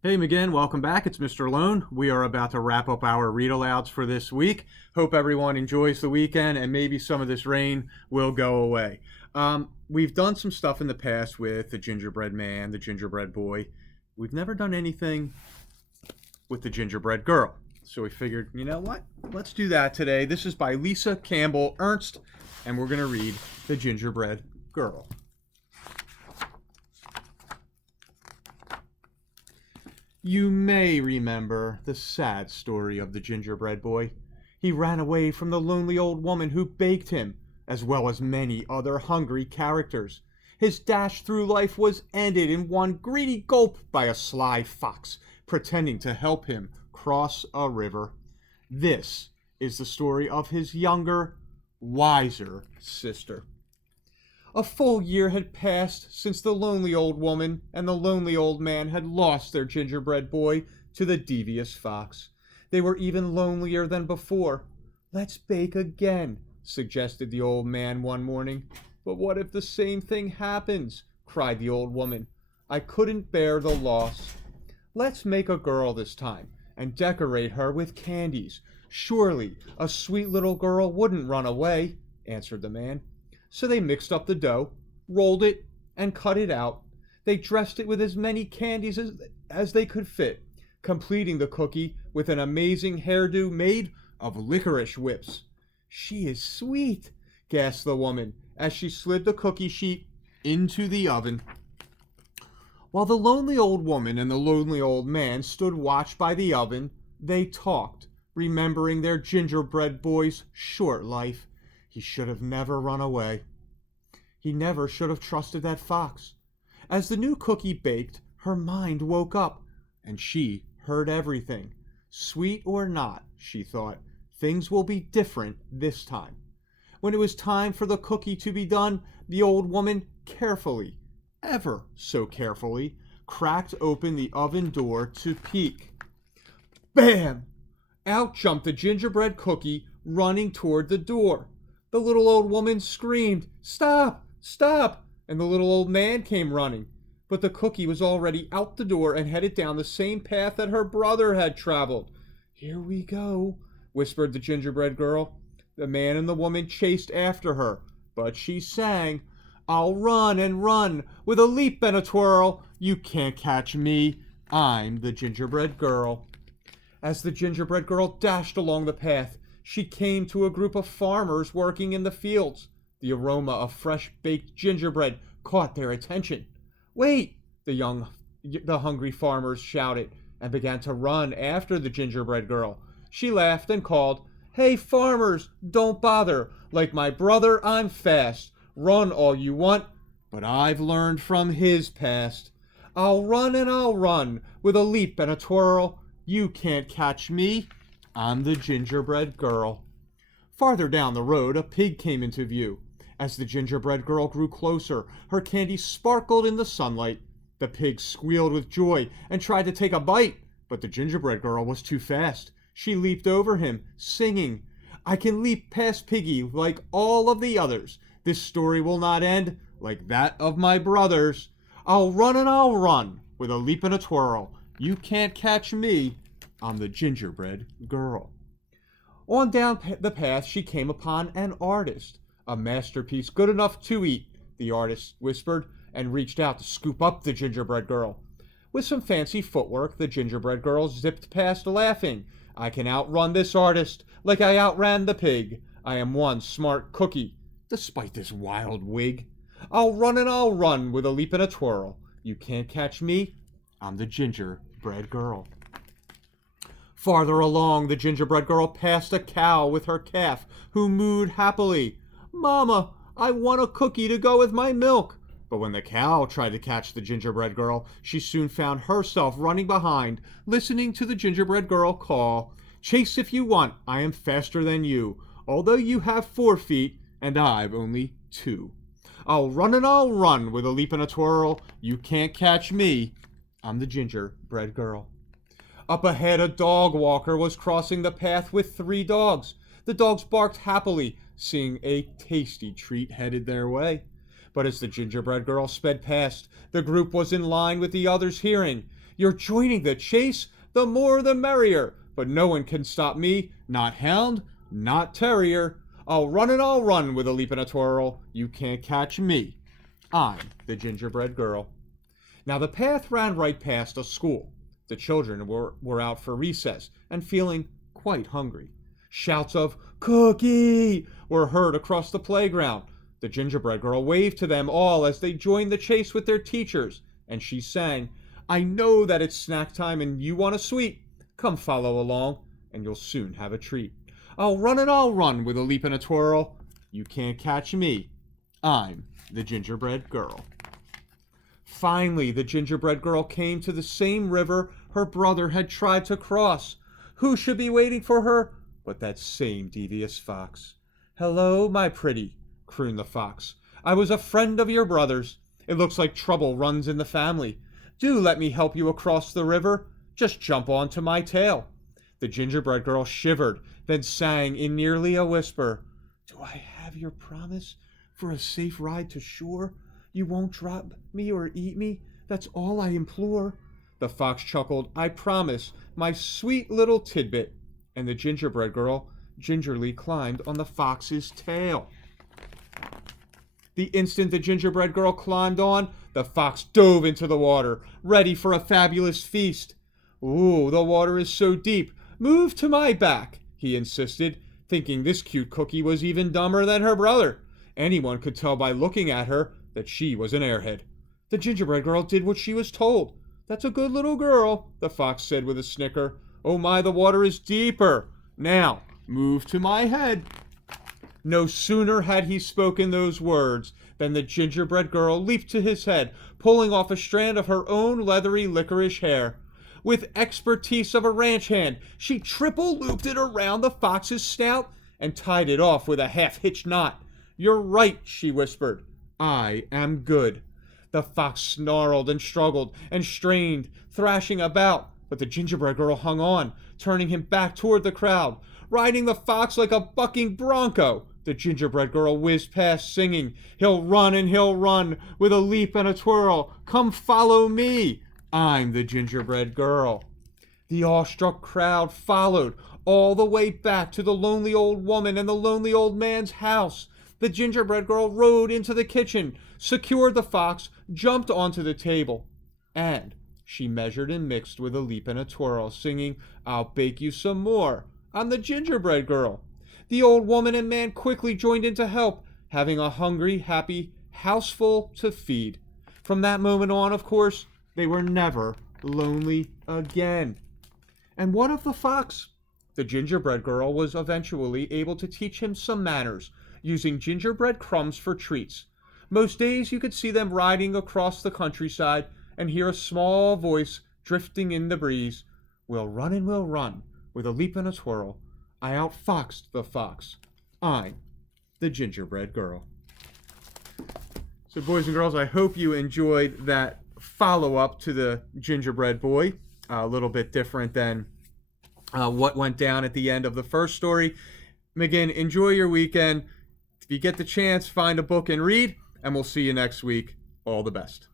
Hey again, welcome back. It's Mr. Lohn. We are about to wrap up our read alouds for this week. Hope everyone enjoys the weekend and maybe some of this rain will go away. We've done some stuff in the past with the gingerbread man, the gingerbread boy. We've never done anything with the gingerbread girl. So we figured, you know what? Let's do that today. This is by Lisa Campbell Ernst, and we're going to read The Gingerbread Girl. You may remember the sad story of the gingerbread boy. He ran away from the lonely old woman who baked him, as well as many other hungry characters. His dash through life was ended in one greedy gulp by a sly fox pretending to help him cross a river. This is the story of his younger, wiser sister. A full year had passed since the lonely old woman and the lonely old man had lost their gingerbread boy to the devious fox. They were even lonelier than before. "Let's bake again," suggested the old man one morning. "But what if the same thing happens?" cried the old woman. "I couldn't bear the loss." "Let's make a girl this time and decorate her with candies. Surely a sweet little girl wouldn't run away," answered the man. So they mixed up the dough, rolled it, and cut it out. They dressed it with as many candies as they could fit, completing the cookie with an amazing hairdo made of licorice whips. "She is sweet," gasped the woman as she slid the cookie sheet into the oven. While the lonely old woman and the lonely old man stood watch by the oven, they talked, remembering their gingerbread boy's short life. He should have never run away. He never should have trusted that fox. As the new cookie baked, her mind woke up, and she heard everything. Sweet or not, she thought, things will be different this time. When it was time for the cookie to be done, the old woman carefully, ever so carefully, cracked open the oven door to peek. Bam! Out jumped the gingerbread cookie, running toward the door. The little old woman screamed, "Stop! Stop!" and the little old man came running. But the cookie was already out the door and headed down the same path that her brother had traveled. "Here we go," whispered the gingerbread girl. The man and the woman chased after her, but she sang, "I'll run and run with a leap and a twirl. You can't catch me. I'm the gingerbread girl." As the gingerbread girl dashed along the path, she came to a group of farmers working in the fields. The aroma of fresh baked gingerbread caught their attention. "Wait!" the hungry farmers shouted and began to run after the gingerbread girl. She laughed and called, "Hey farmers, don't bother. Like my brother, I'm fast. Run all you want, but I've learned from his past. I'll run and I'll run with a leap and a twirl. You can't catch me. I'm the gingerbread girl." Farther down the road, a pig came into view. As the gingerbread girl grew closer, her candy sparkled in the sunlight. The pig squealed with joy and tried to take a bite, but the gingerbread girl was too fast. She leaped over him, singing, "I can leap past Piggy like all of the others. This story will not end like that of my brothers. I'll run and I'll run with a leap and a twirl. You can't catch me. I'm the gingerbread girl." On down the path she came upon an artist. "A masterpiece good enough to eat," the artist whispered, and reached out to scoop up the gingerbread girl. With some fancy footwork, the gingerbread girl zipped past laughing. "I can outrun this artist like I outran the pig. I am one smart cookie, despite this wild wig. I'll run and I'll run with a leap and a twirl. You can't catch me. I'm the gingerbread girl." Farther along, the gingerbread girl passed a cow with her calf, who mooed happily, "Mama, I want a cookie to go with my milk." But when the cow tried to catch the gingerbread girl, she soon found herself running behind, listening to the gingerbread girl call, "Chase if you want, I am faster than you, although you have 4 feet and I've only 2. I'll run and I'll run with a leap and a twirl. You can't catch me. I'm the gingerbread girl." Up ahead, a dog walker was crossing the path with 3 dogs. The dogs barked happily, seeing a tasty treat headed their way. But as the gingerbread girl sped past, the group was in line with the others, hearing, You're joining the chase, the more the merrier. But no one can stop me, not hound, not terrier. I'll run and I'll run with a leap and a twirl. You can't catch me. I'm the gingerbread girl. Now the path ran right past a school. The children were out for recess and feeling quite hungry. Shouts of "Cookie" were heard across the playground. The gingerbread girl waved to them all as they joined the chase with their teachers, and she sang, "I know that it's snack time and you want a sweet. Come follow along, and you'll soon have a treat. I'll run and I'll run with a leap and a twirl. You can't catch me. I'm the gingerbread girl." Finally, the gingerbread girl came to the same river her brother had tried to cross. Who should be waiting for her but that same devious fox? "Hello, my pretty," crooned the fox. "I was a friend of your brother's. It looks like trouble runs in the family. Do let me help you across the river. Just jump onto my tail." The gingerbread girl shivered, then sang in nearly a whisper, "Do I have your promise for a safe ride to shore? You won't drop me or eat me? That's all I implore." The fox chuckled, "I promise, my sweet little tidbit." And the gingerbread girl gingerly climbed on the fox's tail. The instant the gingerbread girl climbed on, the fox dove into the water, ready for a fabulous feast. "Ooh, the water is so deep. Move to my back," he insisted, thinking this cute cookie was even dumber than her brother. Anyone could tell by looking at her that she was an airhead. The gingerbread girl did what she was told. "That's a good little girl," the fox said with a snicker. "Oh my, the water is deeper. Now, move to my head." No sooner had he spoken those words than the gingerbread girl leaped to his head, pulling off a strand of her own leathery licorice hair. With expertise of a ranch hand, she triple-looped it around the fox's snout and tied it off with a half-hitched knot. "You're right," she whispered. "I am good." The fox snarled and struggled and strained, thrashing about, but the gingerbread girl hung on, turning him back toward the crowd. Riding the fox like a bucking bronco, the gingerbread girl whizzed past, singing, "He'll run and he'll run with a leap and a twirl. Come follow me. I'm the gingerbread girl." The awestruck crowd followed all the way back to the lonely old woman and the lonely old man's house. The gingerbread girl rode into the kitchen, secured the fox, jumped onto the table, and she measured and mixed with a leap and a twirl, singing, "I'll bake you some more. I'm the gingerbread girl." The old woman and man quickly joined in to help, having a hungry, happy houseful to feed. From that moment on, of course, they were never lonely again. And what of the fox? The gingerbread girl was eventually able to teach him some manners, using gingerbread crumbs for treats. Most days you could see them riding across the countryside and hear a small voice drifting in the breeze. "We'll run and we'll run with a leap and a twirl. I outfoxed the fox. I'm the gingerbread girl." So boys and girls, I hope you enjoyed that follow-up to the gingerbread boy. A little bit different than what went down at the end of the first story. Again, enjoy your weekend. If you get the chance, find a book and read, and we'll see you next week. All the best.